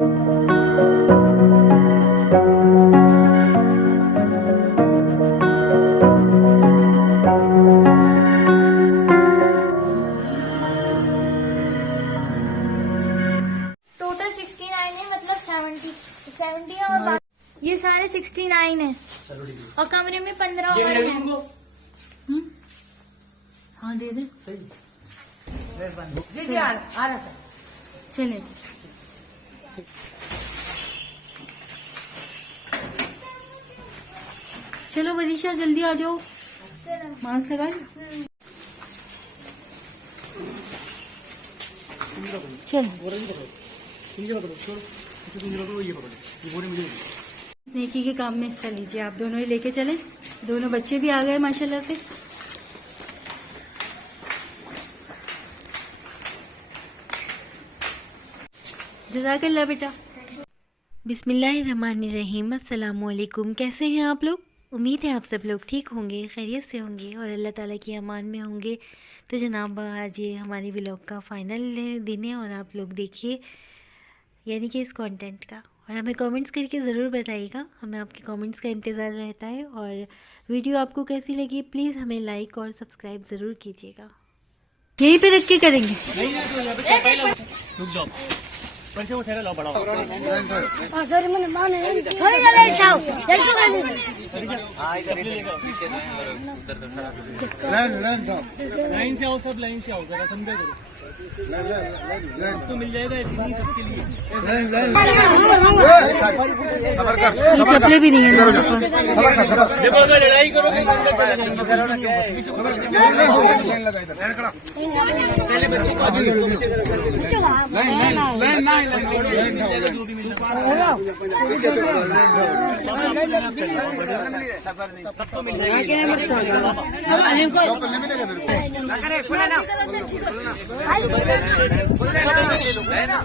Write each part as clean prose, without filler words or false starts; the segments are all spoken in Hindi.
टोटल 69 है, मतलब 70 है और ये सारे 69 है और कमरे में 15 और है। हाँ दे दे चले। चलो वरीशा जल्दी आ जाओ, मास्क लगा। चलो नेकी के काम में हिस्सा लीजिए, आप दोनों ही लेके चले। दोनों बच्चे भी आ गए माशाल्लाह से। जज़ाकल्लाह बेटा। बिस्मिल्लाहिर्रहमानिर्रहीम। अस्सलामुअलैकुम। कैसे हैं आप लोग? उम्मीद है आप सब लोग ठीक होंगे, खैरियत से होंगे और अल्लाह ताला की अमान में होंगे। तो जनाब आज ये हमारी व्लॉग का फाइनल दिन है और आप लोग देखिए यानी कि इस कंटेंट का, और हमें कमेंट्स करके ज़रूर बताइएगा, हमें आपके कमेंट्स का इंतज़ार रहता है। और वीडियो आपको कैसी लगी प्लीज़ हमें लाइक और सब्सक्राइब ज़रूर कीजिएगा। यहीं पे रख के करेंगे। लाइन से आओ, सब लाइन से आओ, जरा ठंडा करो तो मिल जाएगा इतनी सबके लिए। ये चपले भी नहीं है। देखो अगर लड़ाई करोगे पहले बच्चे को सबको मिल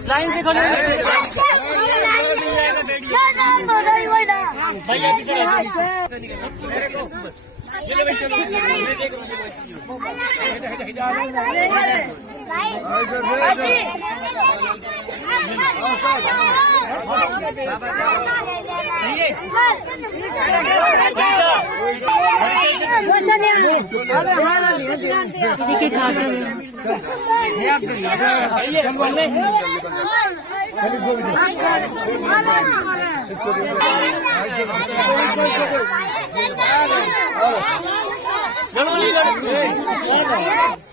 लाइन से खड़े भैया देखिए खाते हुए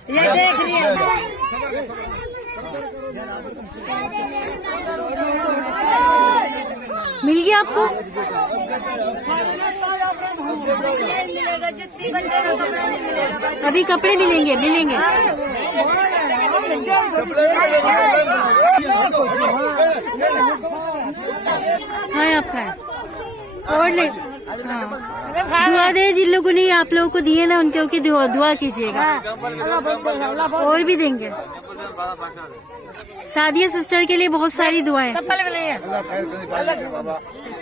ये देख रही है। मिल गया आपको? अभी कपड़े मिलेंगे मिलेंगे। हाँ आपका है और नहीं। हाँ दुआ दे जिन लोगों ने आप लोगों को दिए ना उनके ओके दुआ कीजिएगा, और भी देंगे। सादिया सिस्टर के लिए बहुत सारी दुआएं,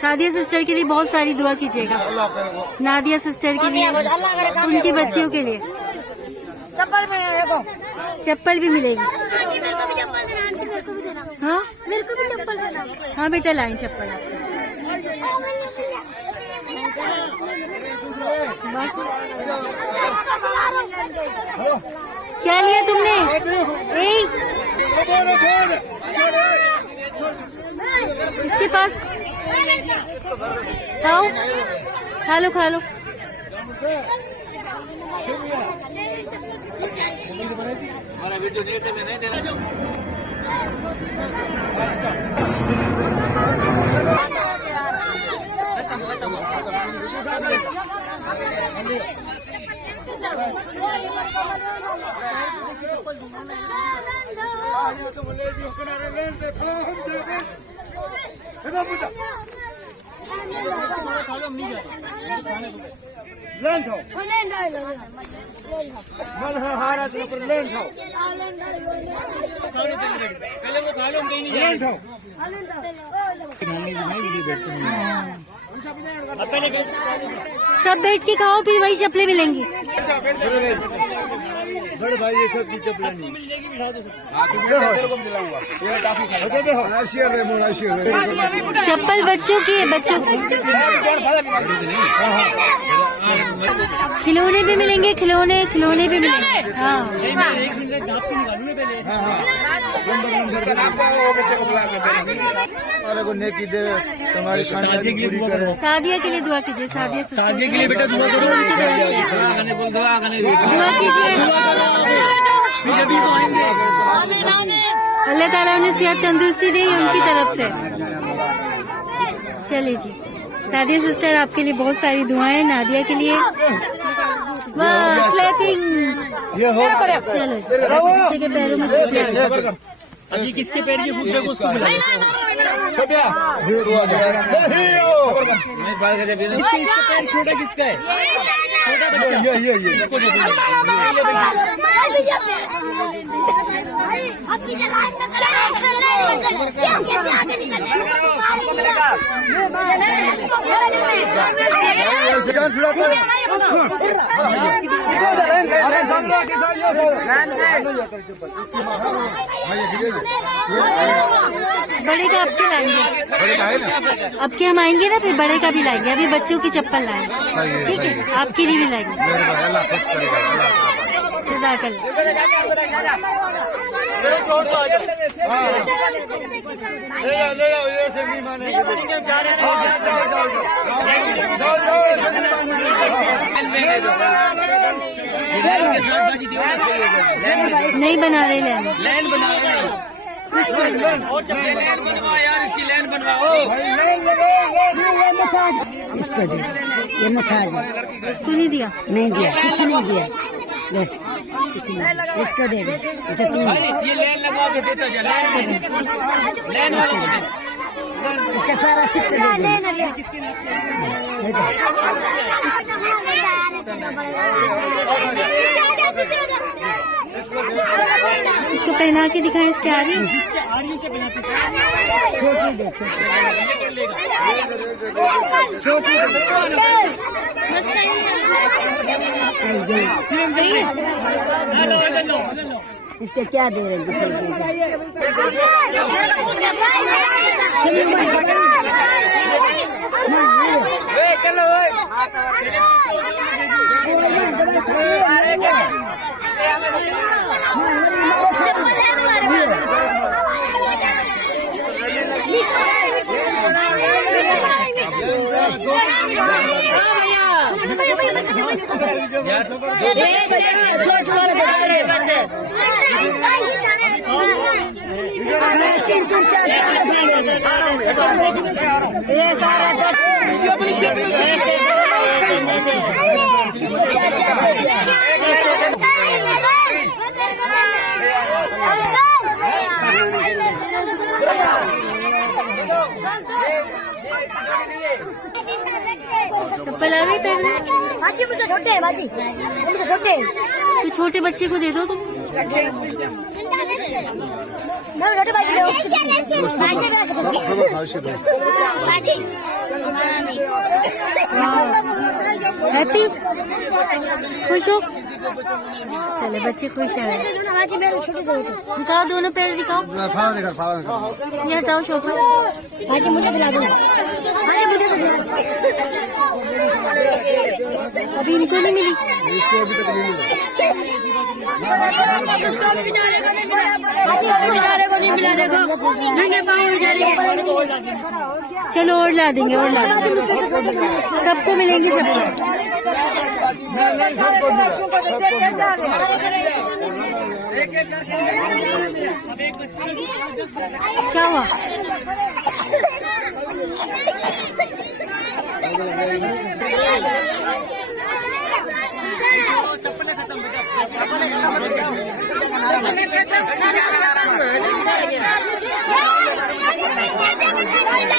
सादिया सिस्टर के लिए बहुत सारी दुआ कीजिएगा, नादिया सिस्टर के लिए, उनके बच्चों के लिए चप्पल भी मिलेगी। हाँ मेरे को भी चप्पल देना। हाँ बेटा लाइन चप्पल क्या लिया तुमने? इसके पास खाओ, खा लो खा लो। हमारा वीडियो देखते में नहीं देना। लेन खाओ मन हारा तो पर लेन खाओ पहले वो खा लो, हम कहीं नहीं लेन खाओ। सब बैठ के खाओ फिर वही चप्पलें मिलेंगी। बड़े भाई ये सब की चप्पल नहीं मिल जाएगी, बिठा दो चप्पल बच्चों की है, बच्चों की। खिलौने भी मिलेंगे, खिलौने खिलौने भी मिलेंगे। हाँ एक मिनट नाप के निकालू ना पहले। हमारे को नेकी दे, तुम्हारी शादी पूरी करे। शादिया के लिए दुआ कीजिए, शादिया के लिए बेटा दुआ करो, दुआ कीजिए। अल्लाह ताला ने सेहत तंदुरुस्ती दी उनकी तरफ से। चलिए जी, सादिया सिस्टर आपके लिए बहुत सारी दुआएं, नादिया के लिए। वाह क्लैपिंग। चलो बच्चे के पैरों में अभी किसके पैर के फूट देखो उसको बुला इसका पैर छोटा किसका है? छोटा बच्चा ये इसको दे दो। बड़े का आपके लाएंगे, अब के हम आएंगे ना, फिर बड़े का भी लाएंगे। अभी बच्चों की चप्पल लाएंगे, ठीक है, आपके लिए भी लाएंगे। जज़ाकल्लाह। नहीं बना रहे लैन बना रहे और चप्पल बनवाओ यार, इसकी लैन बनवाओ। इसको दे, ये मथाज इसको नहीं दिया, नहीं दिया, कुछ नहीं दिया, ले कुछ नहीं, इसको दे दे जतीन। ये लैन लगवा के देता जा, लैन वालों को दे। इसका सारा सिट दे दे। इसको पहना के दिखाएं, इसके आगे छोटी दे, छोटी इसके क्या दे रहे हैं? चप्पल आ गई पहनने। बाजी मुझे छोटे हैं, बाजी मुझे छोटे हैं। तो छोटे बच्चे को दे दो तुम। मैं छोटे भाई हैप्पी, खुश हो? चले बच्चे खुश है। दिखाओ दोनों पैर दिखाओ, ये हटाओ सोफा। बाजी मुझे दिला दो, अभी इनको नहीं मिली। इसको अभी तक नहीं मिला। चलो और ला देंगे, और ला देंगे, सबको मिलेंगी सबको। क्या हुआ?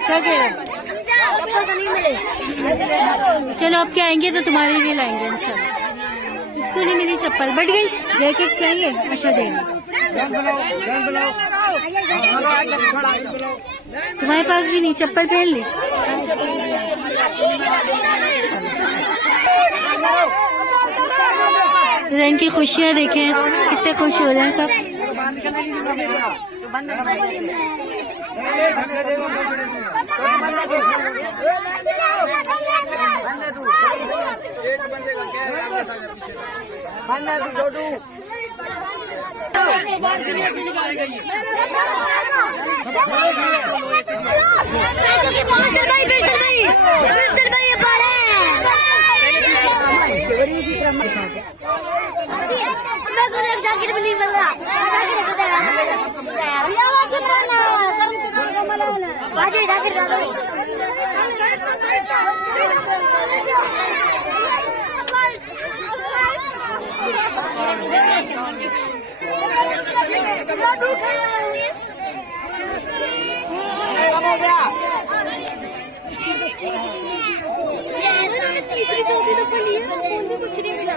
क्या कह रहे? चलो अब क्या आएंगे तो तुम्हारे लिए लाएंगे इंशाल्लाह। इसको नहीं मिली चप्पल, बढ़ गई। जैकेट चाहिए? अच्छा देंगे। तुम्हारे पास भी नहीं, चप्पल पहन ले। रैन की खुशियाँ देखें, कितने खुश हो रहे हैं सब। जाकिर भी नहीं मिल रहा। तीसरी चौथी तो पढ़ी है, कुछ नहीं मिला।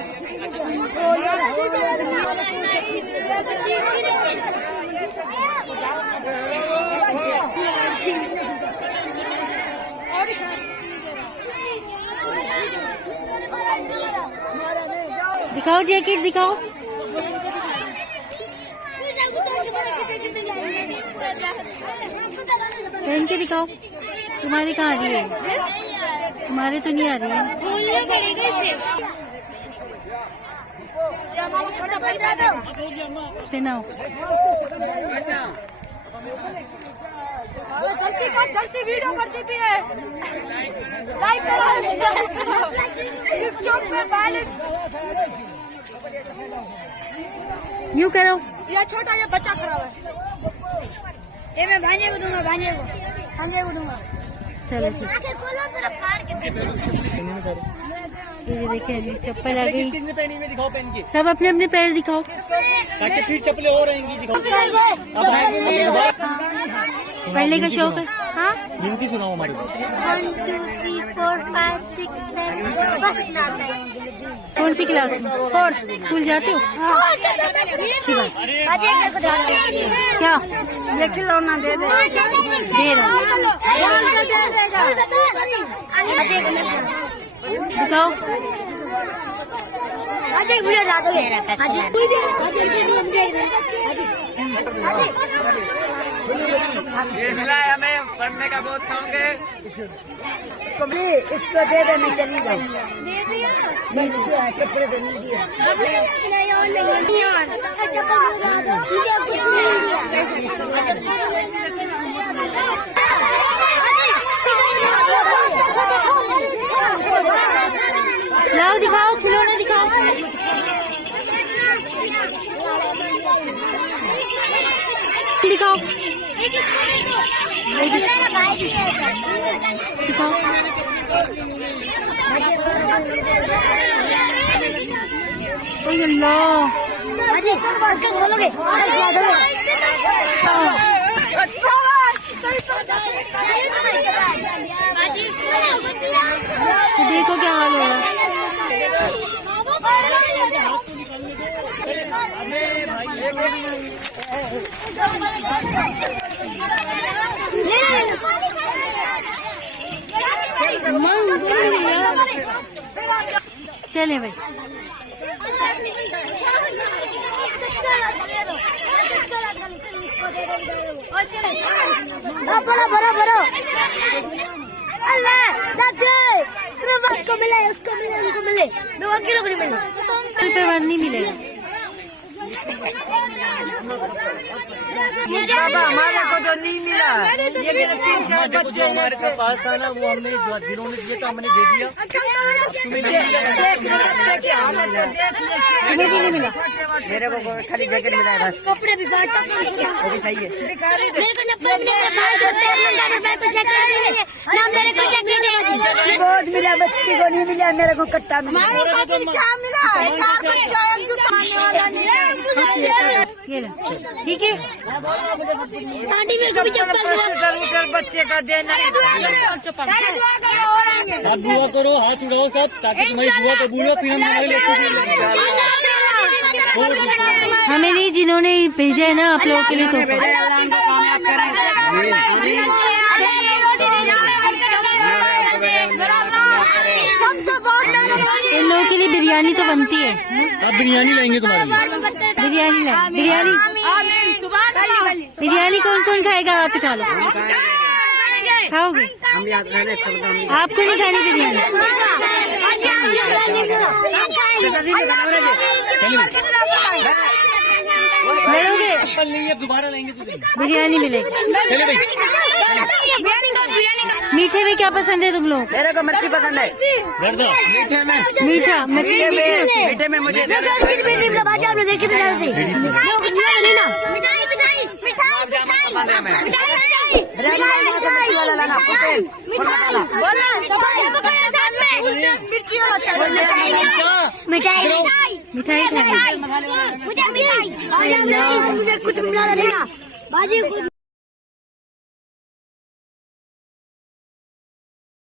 दिखाओ जैकेट दिखाओ। पहन के दिखाओ। तुम्हारी कहाँ आ रही है? तुम्हारे तो नहीं आ रही है। पहनाओ। जल्दी वीडियो करती भी है। लाइक करो। यूँ करो। ये छोटा ये बच्चा खड़ा हुआ है। ये मैं भांजे को दूंगा, भांजे को दूंगा। चलो ठीक। ये देखिए जी चप्पल आ गई। किसने पहनी में दिखाओ पहन के। सब अपने अपने पैर दिखाओ। ताकि फिर चप्पलें और रहेंगी दिखाओ। पढ़ने का शौक है? हाँ। गिनती सुनाओ हमारी बात। 1 2 3 4 5 6 7 बस नाम है। कौन सी क्लास में? 4th। स्कूल जाते हो? अच्छी बात। क्या ये खिलौना दे दे। दे रहा हूँ। दे देगा। दिखाओ। अजय भैया जाते हैं। ये मिला है, हमें पढ़ने का बहुत शौक है। कभी इसको दे दे, मैं चली जाऊँ। मैं जो है कपड़े तो नहीं दिया। लाओ दिखाओ, खिलौना दिखाओ। दिखाओ। दिखाओ। ओह अल्लाह। अजी बोलोगे? तो देखो क्या हाल हो रहा है। चले भाई। बड़ा बड़ा बड़ा अल्लाह दादी उसको मिले उनको मिले 2 किलो को नहीं मिले रुपए नहीं मिलेगा। बाबा हमारे को तो नहीं मिला। ये मेरे 3-4 बच्चे हमारे पास था ना, वो हमने जिन्होंने दिया था हमने दे दिया। तुम्हें भी नहीं मिला? मेरे को खाली जैकेट मिला है बस। कपड़े भी बांटा वो भी सही है। मेरे को चप्पल मिले, भाई को 13 रुपए को जैकेट मिले ना, मेरे को जैकेट मिले। बहुत मिला, बच्ची को नहीं मिला, मेरे को कट्टा मिला। क्या मिला है? 4 बच्चा एक जूता खाने वाला नहीं है। ये लो, ठीक है। आंटी मेरे को भी चप्पल मिला। चल बच्चे का देना। आप दुआ करो, हाथ उठाओ सब, ताकि तुम्हारी दुआ कबूल हो, फिर हम तुम्हारे लिए अच्छी चीज़ लेंगे। हमें नहीं, जिन्होंने भेजा है ना आप लोगों के लिए तो इन लोगों के लिए बिरयानी बिरयानी तो बनती है अब बिरयानी लाएंगे तुम्हारे लिए। बिरयानी लाए बिरयानी बिरयानी कौन कौन खाएगा? हाथ उठा लो। खाओगे? आपको नहीं खानी बिरयानी? लड़ोगे? कल लेंगे, अब दोबारा लाएंगे तो देंगे। बिरयानी मिलेगी। चले भाई। मीठे में क्या पसंद है तुम लोग? मेरे को मिर्ची पसंद है। कर दो। मीठा मछली मीठे में मुझे मिर्ची वाला लाना। मिठाई मिठाई खाएंगे। मुझे कुछ मिला बाजी